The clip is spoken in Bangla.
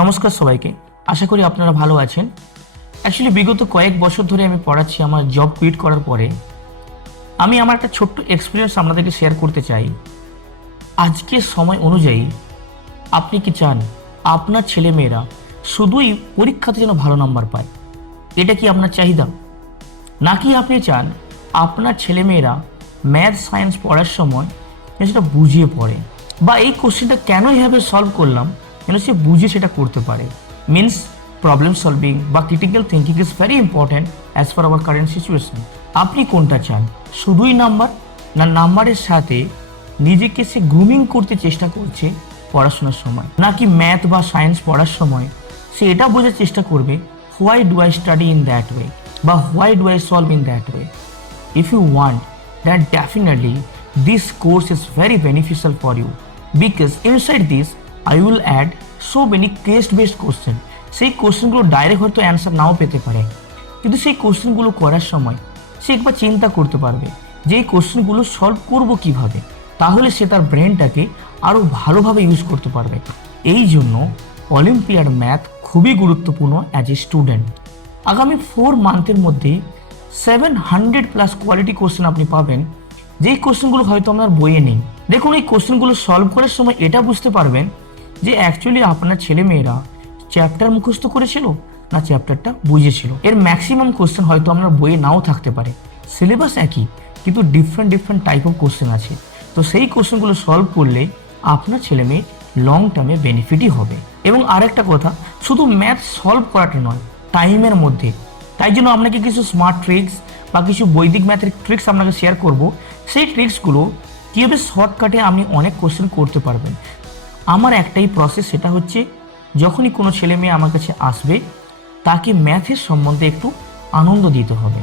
নমস্কার সবাইকে। আশা করি আপনারা ভালো আছেন। অ্যাকচুয়ালি বিগত কয়েক বছর ধরে আমি পড়াচ্ছি। আমার জব কুইট করার পরে আমি আমার একটা ছোট্ট এক্সপিরিয়েন্স আপনাদেরকে শেয়ার করতে চাই। আজকের সময় অনুযায়ী আপনি কি চান আপনার ছেলেমেয়েরা শুধুই পরীক্ষাতে যেন ভালো নাম্বার পায়? এটা কি আপনার চাহিদা? নাকি আপনি চান আপনার ছেলেমেয়েরা ম্যাথ সায়েন্স পড়ার সময় যেন সেটা বুঝিয়ে পড়ে, বা এই কোশ্চেনটা কেন এভাবে সলভ করলাম যেন সে বুঝে সেটা করতে পারে? মিনস প্রবলেম সলভিং বা critical thinking is very important as per our current situation. আপনি কোনটা চান? শুধুই নাম্বার, না নাম্বারের সাথে নিজেকে সে গ্রুমিং করতে চেষ্টা করছে পড়াশোনার সময়? নাকি ম্যাথ বা সায়েন্স পড়ার সময় সে এটা বোঝার চেষ্টা করবে why do I study in that way, বা why do I solve in that way? If you want, then definitely this course is very beneficial for you, because inside this I will add so many case based question. সেই কোশ্চেনগুলো ডাইরেক্ট হয়তো অ্যান্সার নাও পেতে পারে, কিন্তু সেই কোশ্চেনগুলো করার সময় সে একবার চিন্তা করতে পারবে যে এই কোশ্চেনগুলো সলভ করব কিভাবে, তাহলে সে তার ব্রেনটাকে আরও ভালোভাবে ইউজ করতে পারবে। এই জন্য অলিম্পিয়াড ম্যাথ খুবই গুরুত্বপূর্ণ অ্যাজ এ স্টুডেন্ট। আগামী 4 মান্থের মধ্যে 700+ কোয়ালিটি কোশ্চেন আপনি পাবেন, যেই কোশ্চেনগুলো হয়তো আপনার বইয়ে নেই। দেখুন, এই কোশ্চেনগুলো সলভ করার সময় এটা বুঝতে পারবেন যে অ্যাকচুয়ালি আপনার ছেলেমেয়েরা চ্যাপ্টার মুখস্থ করেছিল না চ্যাপ্টারটা বুঝেছিল। এর ম্যাক্সিমাম কোশ্চেন হয়তো আপনার বইয়ে নাও থাকতে পারে, সিলেবাস একই, কিন্তু ডিফারেন্ট টাইপ অফ কোশ্চেন আছে। তো সেই কোশ্চেনগুলো সলভ করলে আপনার ছেলেমেয়ে লং টার্মে বেনিফিটই হবে। এবং আরেকটা কথা, শুধু ম্যাথ সলভ করাটা নয়, টাইমের মধ্যে। তাই জন্য আপনাকে কিছু স্মার্ট ট্রিক্স বা কিছু বৈদিক ম্যাথের ট্রিক্স আপনাকে শেয়ার করব। সেই ট্রিক্সগুলো কীভাবে শর্টকাটে আপনি অনেক কোশ্চেন করতে পারবেন। আমার একটাই প্রসেস, সেটা হচ্ছে যখনই কোনো ছেলে মেয়ে আমার কাছে আসবে তাকে ম্যাথের সম্বন্ধে একটু আনন্দ দিতে হবে।